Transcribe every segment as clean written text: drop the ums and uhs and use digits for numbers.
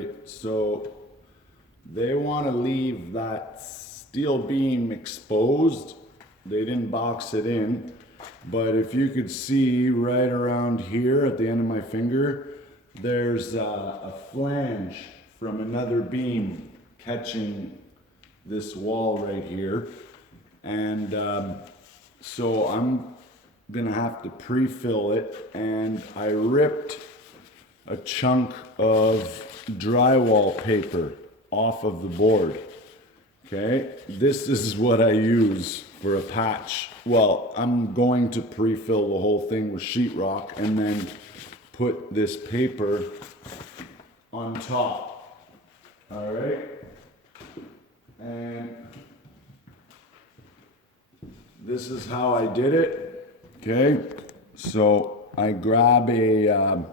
right, so they want to leave that steel beam exposed. They didn't box it in, but if you could see right around here at the end of my finger, there's a flange from another beam catching this wall right here. And so I'm gonna have to pre-fill it, and I ripped a chunk of drywall paper off of the board. Okay, this is what I use for a patch. Well, I'm going to pre-fill the whole thing with sheetrock and then put this paper on top. All right, and this is how I did it. Okay, so I grab a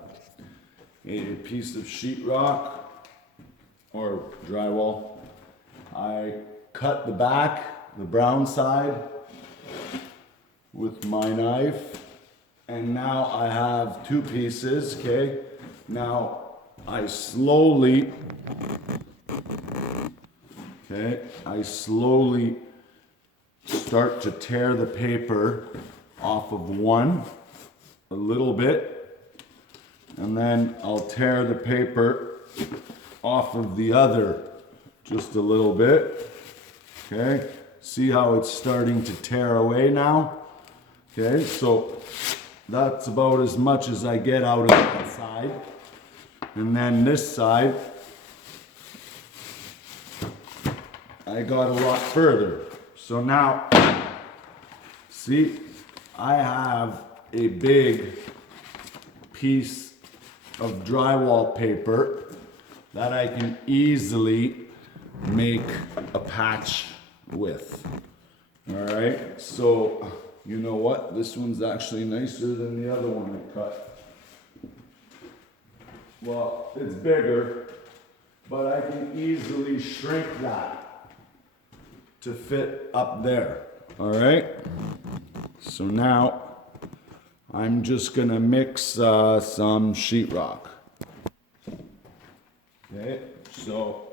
piece of sheetrock or drywall. I cut the back, the brown side, with my knife, and now I have two pieces. Okay, now I slowly start to tear the paper off of one a little bit, and then I'll tear the paper off of the other just a little bit. Okay, see how it's starting to tear away now? Okay, so that's about as much as I get out of that side. And then this side, I got a lot further. So now, see, I have a big piece of drywall paper that I can easily make a patch with. All right, so you know what? This one's actually nicer than the other one I cut. Well, it's bigger, but I can easily shrink that to fit up there. All right, so now I'm just gonna mix some sheetrock. Okay, so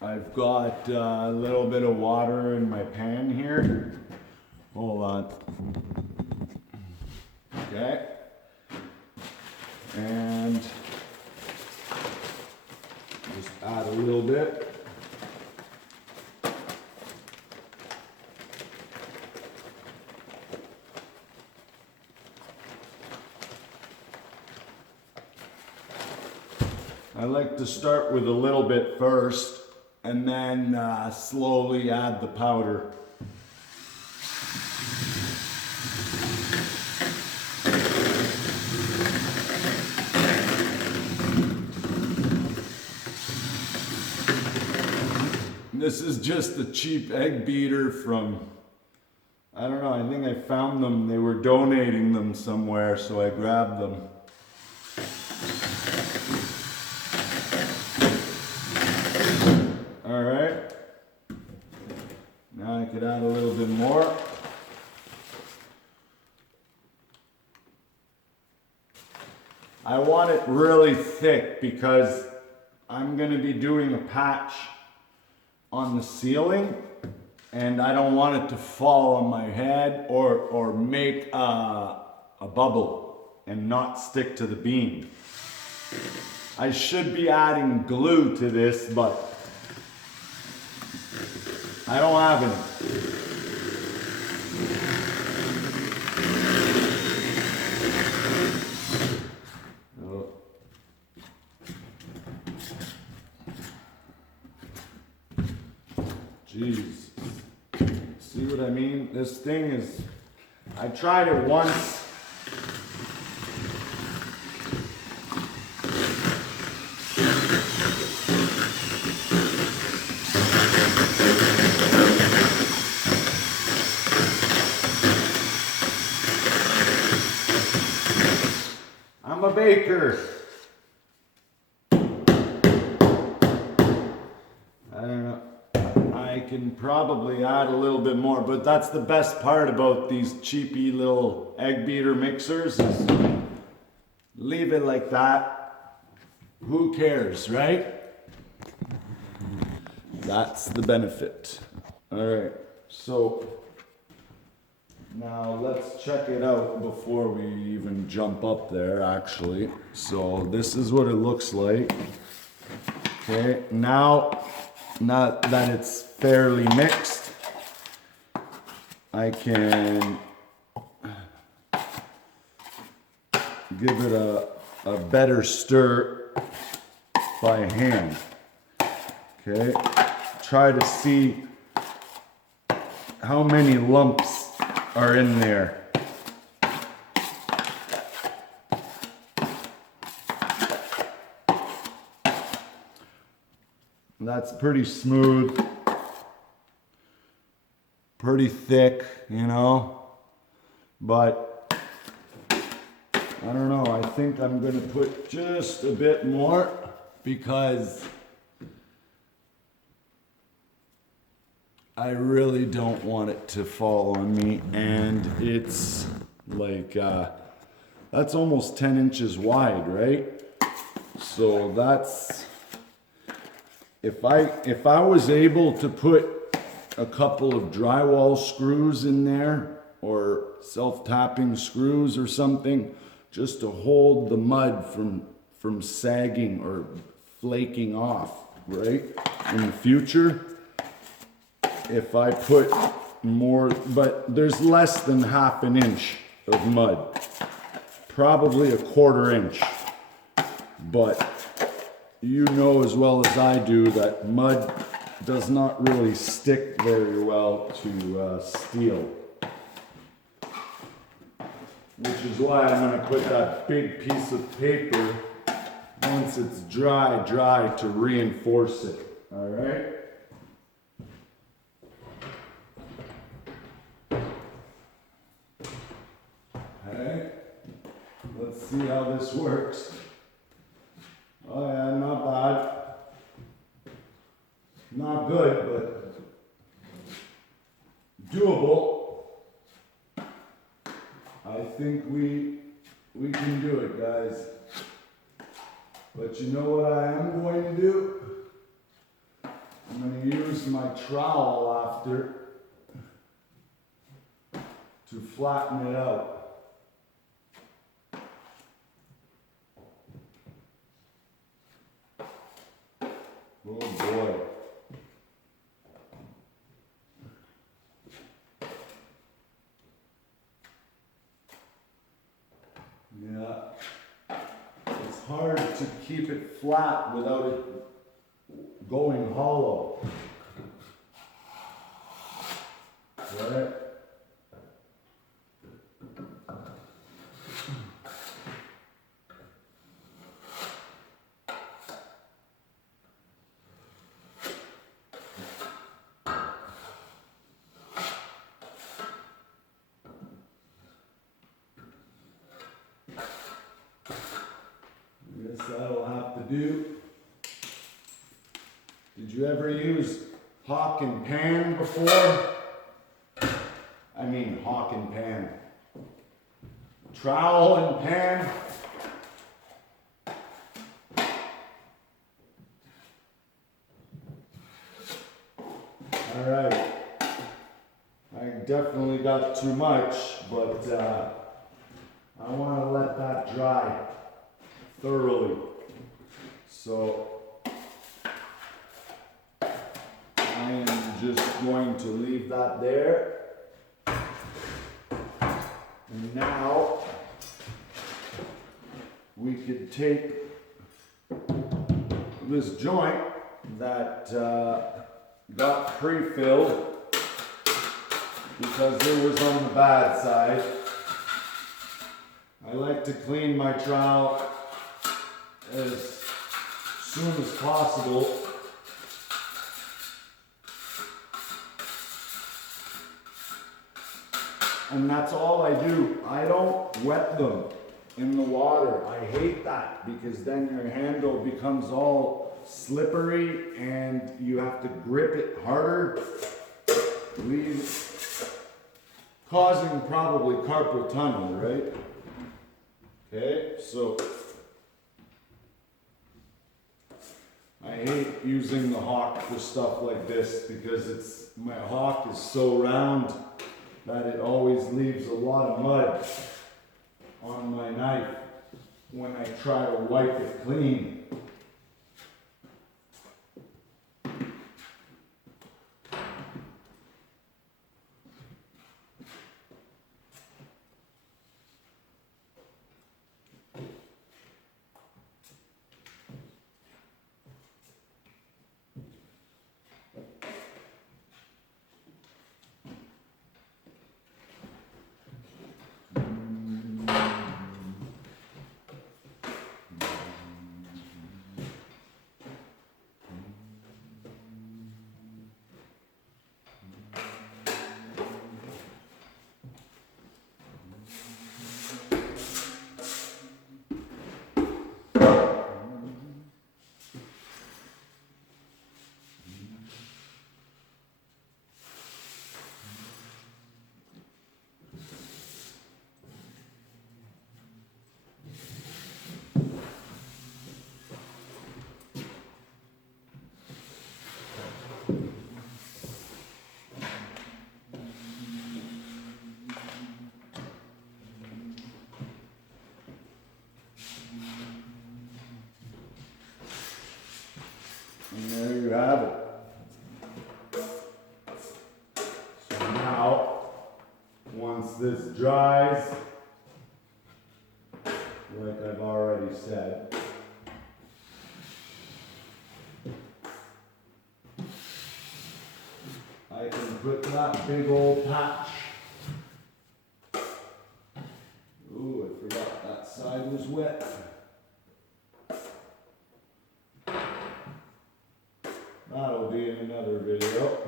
I've got a little bit of water in my pan here. Hold on. Okay, and just add a little bit. I like to start with a little bit first and then slowly add the powder. This is just a cheap egg beater from, I don't know, I think I found them. They were donating them somewhere, so I grabbed them. All right. Now I could add a little bit more. I want it really thick because I'm going to be doing a patch on the ceiling, and I don't want it to fall on my head or make a bubble and not stick to the beam. I should be adding glue to this, but I don't have any. Oh. Jeez. See what I mean? This thing is, I tried it once. I'm a baker. I don't know. I can probably add a little bit more, but that's the best part about these cheapy little egg beater mixers is leave it like that. Who cares, right? That's the benefit. All right, so now let's check it out before we even jump up there, actually. So this is what it looks like. Okay, now that it's fairly mixed, I can give it a better stir by hand. Okay, try to see how many lumps are in there. That's pretty smooth, pretty thick, you know, but I don't know, I think I'm gonna put just a bit more because I really don't want it to fall on me, and it's like, that's almost 10 inches wide, right? So that's, if I was able to put a couple of drywall screws in there, or self-tapping screws or something, just to hold the mud from sagging or flaking off, right? In the future, if I put more, but there's less than half an inch of mud, probably a quarter inch, but you know as well as I do that mud does not really stick very well to steel. Which is why I'm going to put that big piece of paper once it's dry to reinforce it. All right? Okay. Let's see how this works. Oh yeah, not bad. Not good, but doable. I think we can do it, guys. But you know what I am going to do? I'm going to use my trowel after to flatten it out. Oh boy. Yeah. It's hard to keep it flat without it going hollow. Right? That'll have to do. Did you ever use hock and pan before? I mean hock and pan. Trowel and pan. All right. I definitely got too much, but I want to let that dry thoroughly. So I am just going to leave that there. And now we could take this joint that got pre-filled because it was on the bad side. I like to clean my trowel as soon as possible. And that's all I do. I don't wet them in the water. I hate that because then your handle becomes all slippery and you have to grip it harder, causing probably carpal tunnel, right? Okay, so I hate using the Hawk for stuff like this because my Hawk is so round that it always leaves a lot of mud on my knife when I try to wipe it clean. And there you have it. So now, once this dries, like I've already said, I can put that big old patch. Ooh, I forgot that side was wet. That'll be in another video.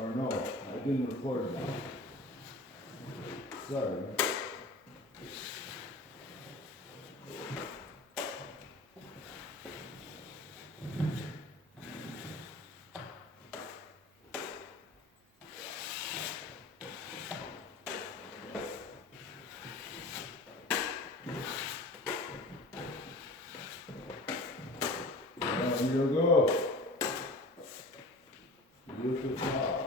Or no, I didn't record that. Sorry. Here you go. Beautiful.